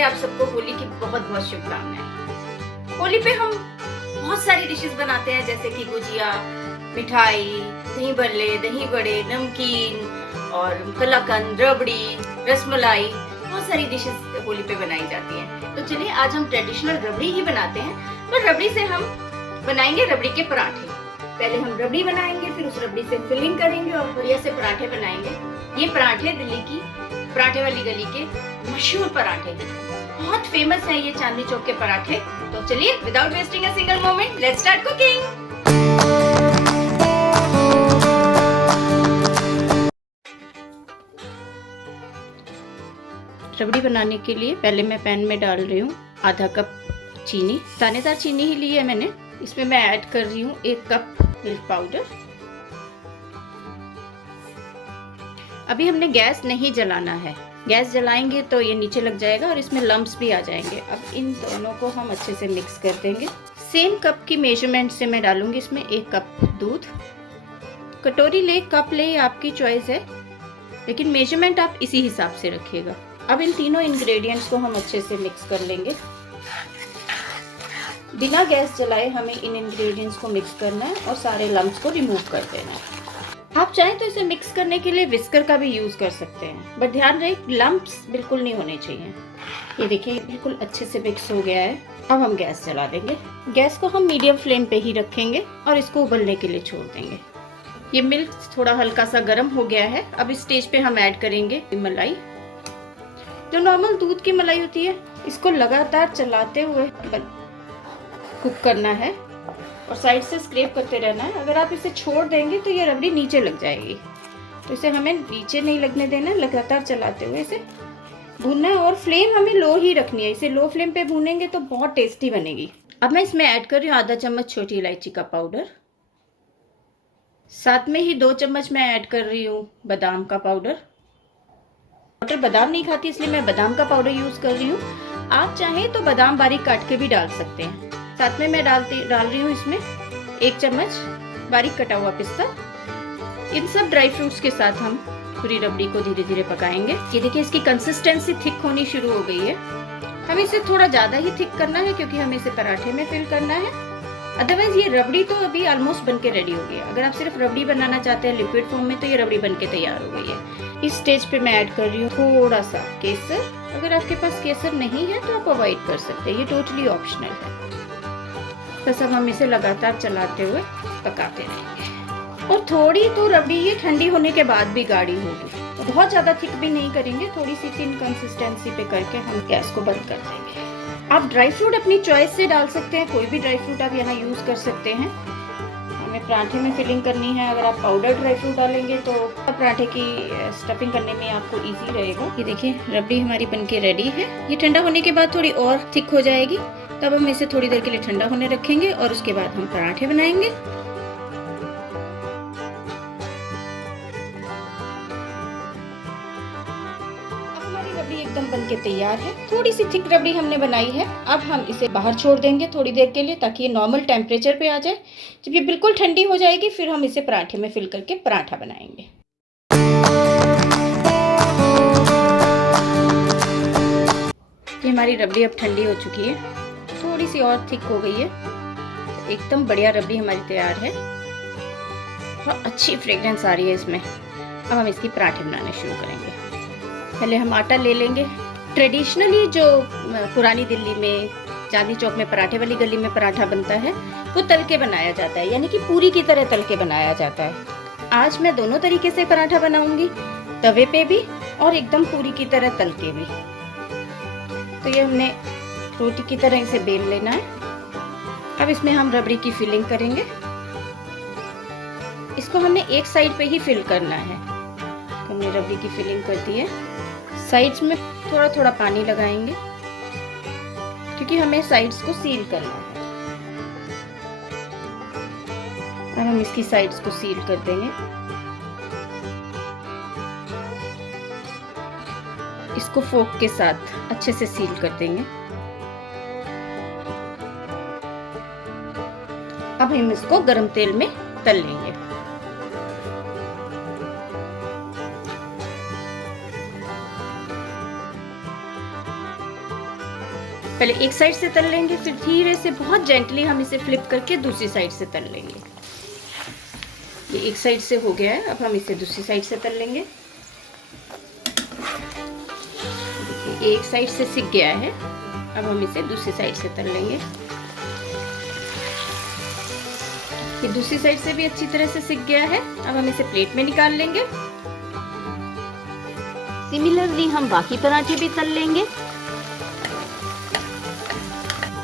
पहले आप सबको होली की बहुत बहुत शुभकामनाएं। होली पे हम बहुत सारी डिशेस बनाते हैं, जैसे कि गुजिया, मिठाई, दही बल्ले, दही बड़े, नमकीन और कलाकंद, रबड़ी, रसमलाई, बहुत सारी डिशेस होली पे बनाई जाती हैं। तो चलिए आज हम ट्रेडिशनल रबड़ी ही बनाते हैं। तो रबड़ी से हम बनाएंगे रबड़ी के पराठे। पहले हम रबड़ी बनाएंगे, फिर उस रबड़ी से फिलिंग करेंगे और बढ़िया से पराठे बनाएंगे। ये पराठे दिल्ली की पराठे वाली गली के मशहूर पराठे हैं, बहुत फेमस है ये चांदनी चौक के पराठे। तो चलिए without wasting a single moment let's start cooking. Rabri बनाने के लिए पहले मैं पैन में डाल रही हूँ आधा कप चीनी। दानेदार चीनी ही ली है मैंने। इसमें मैं ऐड कर रही हूँ 1 कप मिल्क पाउडर। अभी हमने गैस नहीं जलाना है, गैस जलाएंगे तो ये नीचे लग जाएगा और इसमें लम्प्स भी आ जाएंगे। अब इन दोनों को हम अच्छे से मिक्स कर देंगे। सेम कप की मेजरमेंट से मैं डालूंगी इसमें 1 कप दूध। कटोरी ले, कप ले, आपकी चॉइस है, लेकिन मेजरमेंट आप इसी हिसाब से रखिएगा। अब इन तीनों इंग्रेडिएंट्स को हम अच्छे से मिक्स कर लेंगे। बिना गैस जलाए हमें इन इंग्रेडिएंट्स को मिक्स करना है और सारे लम्प्स को रिमूव कर देना है। आप चाहें तो इसे मिक्स करने के लिए विस्कर का भी यूज कर सकते हैं, बट ध्यान रहे लम्प्स बिल्कुल नहीं होने चाहिए। ये देखिए बिल्कुल अच्छे से मिक्स हो गया है। अब हम गैस जला देंगे। गैस को हम मीडियम फ्लेम पे ही रखेंगे और इसको उबलने के लिए छोड़ देंगे। ये मिल्क थोड़ा हल्का सा गर्म हो गया है। अब इस स्टेज पे हम ऐड करेंगे मलाई। जो नॉर्मल दूध की मलाई होती है, इसको लगातार चलाते हुए कुक करना है और साइड से स्क्रैप करते रहना है। अगर आप इसे छोड़ देंगे तो ये रबड़ी नीचे लग जाएगी, तो इसे हमें नीचे नहीं लगने देना, लगातार चलाते हुए इसे भूनना है और फ्लेम हमें लो ही रखनी है। इसे लो फ्लेम पे भूनेंगे तो बहुत टेस्टी बनेगी। अब मैं इसमें ऐड कर रही हूँ आधा चम्मच छोटी इलायची का पाउडर। साथ में ही 2 चम्मच मैं ऐड कर रही हूँ बादाम का पाउडर। बादाम नहीं खाती इसलिए मैं बादाम का पाउडर यूज कर रही हूँ। आप चाहें तो बादाम बारीक काट के भी डाल सकते हैं। साथ में मैं डाल रही हूँ इसमें 1 चम्मच बारीक कटा हुआ पिस्ता। इन सब ड्राई फ्रूट्स के साथ हम पूरी रबड़ी को धीरे धीरे पकाएंगे। ये देखिए इसकी कंसिस्टेंसी थिक होनी शुरू हो गई है। हमें इसे थोड़ा ज्यादा ही थिक करना है क्योंकि हमें इसे पराठे में फिल करना है। अदरवाइज ये रबड़ी तो अभी ऑलमोस्ट बन के रेडी हो गई है। अगर आप सिर्फ रबड़ी बनाना चाहते हैं लिक्विड फॉर्म में, तो ये रबड़ी बन के तैयार हो गई है। इस स्टेज पे मैं ऐड कर रही हूँ थोड़ा सा केसर। अगर आपके पास केसर नहीं है तो आप अवॉइड कर सकते हैं, ये टोटली ऑप्शनल है। बस अब हम इसे लगातार चलाते हुए पकाते रहेंगे और थोड़ी तो रबड़ी ये ठंडी होने के बाद भी गाढ़ी होगी। बहुत ज्यादा थिक भी नहीं करेंगे, थोड़ी सी थिन कंसिस्टेंसी पे करके हम गैस को बंद कर देंगे। आप ड्राई फ्रूट अपनी चॉइस से डाल सकते हैं, कोई भी ड्राई फ्रूट आप यहाँ यूज कर सकते हैं। हमें पराठे में फिलिंग करनी है। अगर आप पाउडर ड्राई फ्रूट डालेंगे तो पराठे की स्टफिंग करने में आपको इजी रहेगा। ये देखिए रबड़ी हमारी बनके रेडी है। ये ठंडा होने के बाद थोड़ी और थिक हो जाएगी, तब हम इसे थोड़ी देर के लिए ठंडा होने रखेंगे और उसके बाद हम पराठे बनाएंगे। अब हमारी रबड़ी एकदम बनके तैयार है। थोड़ी सी थिक रबड़ी हमने बनाई है। अब हम इसे बाहर छोड़ देंगे थोड़ी देर के लिए, ताकि ये नॉर्मल टेम्परेचर पे आ जाए। जब ये बिल्कुल ठंडी हो जाएगी फिर हम इसे पराठे में फिल करके पराठा बनाएंगे। ये हमारी रबड़ी अब ठंडी हो चुकी है, थोड़ी सी और थिक हो गई है। एकदम बढ़िया रबड़ी हमारी तैयार है। बहुत अच्छी फ्रेग्रेंस आ रही है इसमें। अब हम इसकी पराठे बनाने शुरू करेंगे। पहले हम आटा ले लेंगे। ट्रेडिशनली जो पुरानी दिल्ली में चांदनी चौक में पराठे वाली गली में पराठा बनता है, वो तल के बनाया जाता है, यानी कि पूरी की तरह तल के बनाया जाता है। आज मैं दोनों तरीके से पराठा बनाऊंगी, तवे पे भी और एकदम पूरी की तरह तल के भी। तो ये हमने रोटी की तरह इसे बेल लेना है। अब इसमें हम रबड़ी की फिलिंग करेंगे। इसको हमने एक साइड पे ही फिल करना है। तो हमने रबड़ी की फिलिंग कर दी है। साइड्स में थोड़ा थोड़ा पानी लगाएंगे क्योंकि हमें साइड्स को सील करना है। अब हम इसकी साइड्स को सील कर देंगे। इसको फोक के साथ अच्छे से सील कर देंगे। अब हम इसको गरम तेल में तल लेंगे। पहले एक साइड से तल लेंगे, फिर धीरे से बहुत जेंटली हम इसे फ्लिप करके दूसरी साइड से तल लेंगे। ये एक साइड से हो गया है, अब हम इसे दूसरी साइड से तल लेंगे। देखिए एक साइड से सिक गया है, अब हम इसे दूसरी साइड से तल लेंगे। ये दूसरी साइड से भी अच्छी तरह से सिक गया है, अब हम इसे प्लेट में निकाल लेंगे। सिमिलरली हम बाकी पराठे भी तल लेंगे।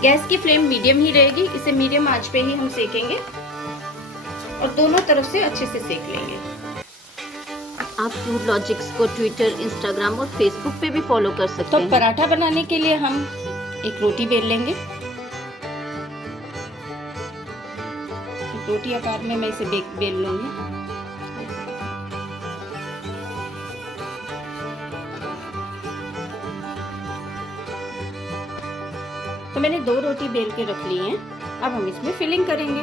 गैस की फ्लेम मीडियम ही रहेगी, इसे मीडियम आंच पे ही हम सेकेंगे और दोनों तरफ से अच्छे से सेक लेंगे। आप फूड लॉजिक्स को ट्विटर, इंस्टाग्राम और फेसबुक पे भी फॉलो कर सकते हैं। तो पराठा बनाने के लिए हम एक रोटी बेल लेंगे। रोटी आकार में मैं इसे बेल लूंगी। तो मैंने 2 रोटी बेल के रख ली हैं। अब हम इसमें फिलिंग करेंगे।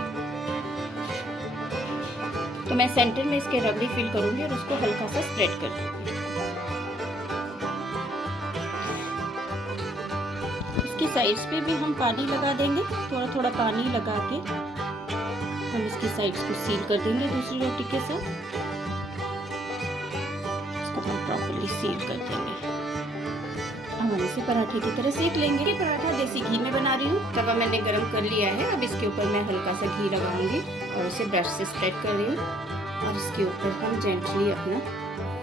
तो मैं सेंटर में इसके रबड़ी फिल करूंगी और उसको हल्का सा स्प्रेड कर दूंगी। इसकी साइड्स पे भी हम पानी लगा देंगे, थोड़ा थोड़ा पानी लगा के हम इसकी साइड्स को सील कर देंगे दूसरी रोटी के साथ। इसको हम प्रॉपर्ली सील कर देंगे। अब हम इसे पराठे की तरह सेक लेंगे। ये पराठा देसी घी में बना रही हूँ। तवा मैंने गरम कर लिया है, अब इसके ऊपर मैं हल्का सा घी लगाऊंगी और उसे ब्रश से स्प्रेड कर रही हूँ और इसके ऊपर हम जेंटली अपना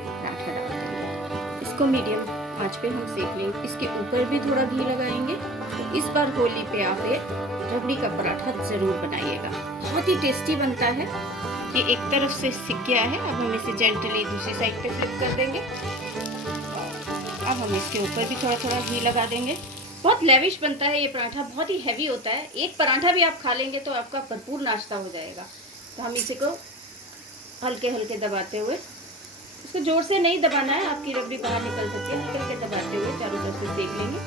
पराठा डाल देंगे। इसको मीडियम आंच पे हम सेक लेंगे। इसके ऊपर भी थोड़ा घी लगाएंगे। तो इस बार होली पे आप ये रबड़ी का पराठा जरूर बनाइएगा, बहुत ही टेस्टी बनता है। ये एक तरफ से सिक गया है, अब हम इसे जेंटली दूसरी साइड पे फ्लिप कर देंगे। अब हम इसके ऊपर भी थोड़ा थोड़ा घी लगा देंगे। बहुत लेविश बनता है ये पराठा, बहुत ही हैवी होता है। एक पराठा भी आप खा लेंगे तो आपका भरपूर नाश्ता हो जाएगा। तो हम इसे को हल्के हल्के दबाते हुए, इसको जोर से नहीं दबाना है, आपकी रबड़ी बाहर निकल सकती है। हल्के हल्के दबाते हुए चारों तरफ से सेक लेंगे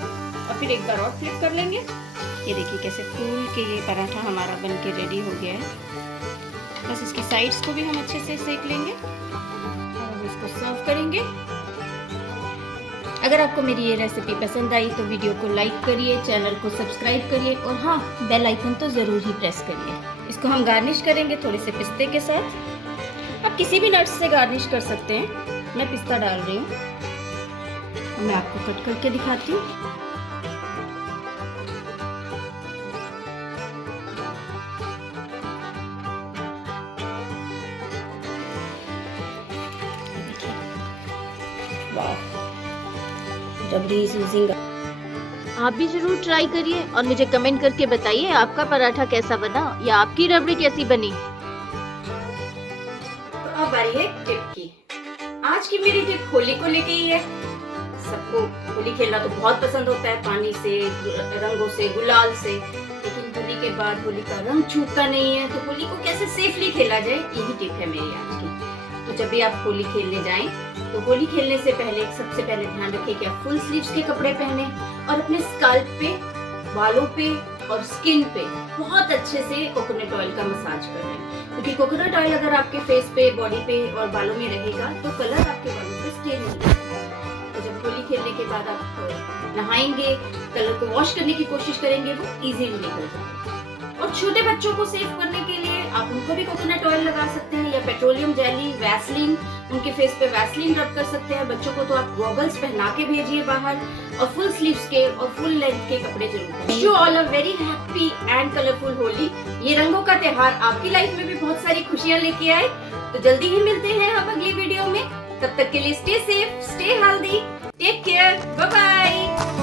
और फिर एक बार और फ्लिप कर लेंगे। ये देखिए कैसे फूल के ये पराठा हमारा बन के रेडी हो गया है। बस इसकी साइड्स को भी हम अच्छे से सेक लेंगे और हम इसको सर्व करेंगे। अगर आपको मेरी ये रेसिपी पसंद आई तो वीडियो को लाइक करिए, चैनल को सब्सक्राइब करिए और हाँ, बेल आइकन तो ज़रूर ही प्रेस करिए। इसको हम गार्निश करेंगे थोड़े से पिस्ते के साथ। आप किसी भी नट्स से गार्निश कर सकते हैं। मैं पिस्ता डाल रही हूँ, मैं आपको कट करके दिखाती हूँ। आप भी जरूर ट्राई करिए और मुझे कमेंट करके बताइए आपका पराठा कैसा बना या आपकी रबड़ी कैसी बनी। तो अब बारी है टिप की। आज की मेरी टिप होली को लेके ही है। सबको होली खेलना तो बहुत पसंद होता है, पानी से, रंगों से, गुलाल से। लेकिन होली के बाद होली का रंग छूटता नहीं है, तो होली को कैसे सेफली खेला जाए, यही टिप है मेरी आज की। तो जब भी आप होली खेलने जाएं तो होली खेलने से पहले सबसे पहले ध्यान रखें कि आप फुल स्लीव्स के कपड़े पहने और अपने स्कल्प पे, बालों पे और स्किन पे बहुत अच्छे से कोकोनट ऑयल का मसाज कर लें। क्योंकि कोकोनट ऑयल अगर आपके फेस पे, बॉडी पे और बालों में रहेगा तो कलर आपके बालों पे स्टे नहीं करेगा। तो जब होली खेलने के बाद आप नहाएंगे, कलर को वॉश करने की कोशिश करेंगे, वो इजीली निकल जाएगा। और छोटे बच्चों को सेव करने के लिए आप उनको भी कोकोनट ऑयल लगा सकते हैं या पेट्रोलियम जेली, वैसलीन, उनके फेस पे वैसलीन रब कर सकते हैं। बच्चों को तो आप गॉगल्स पहना के भेजिए बाहर और फुल स्लीव्स के और फुल लेंथ के कपड़े जरूर पहनिए। Wish you all a very happy and colourful Holi. ये रंगों का त्योहार आपकी लाइफ में भी बहुत सारी खुशियां लेके आए। तो जल्दी ही मिलते हैं हम अगली वीडियो में। तब तक के लिए stay safe, stay healthy, take care, bye bye.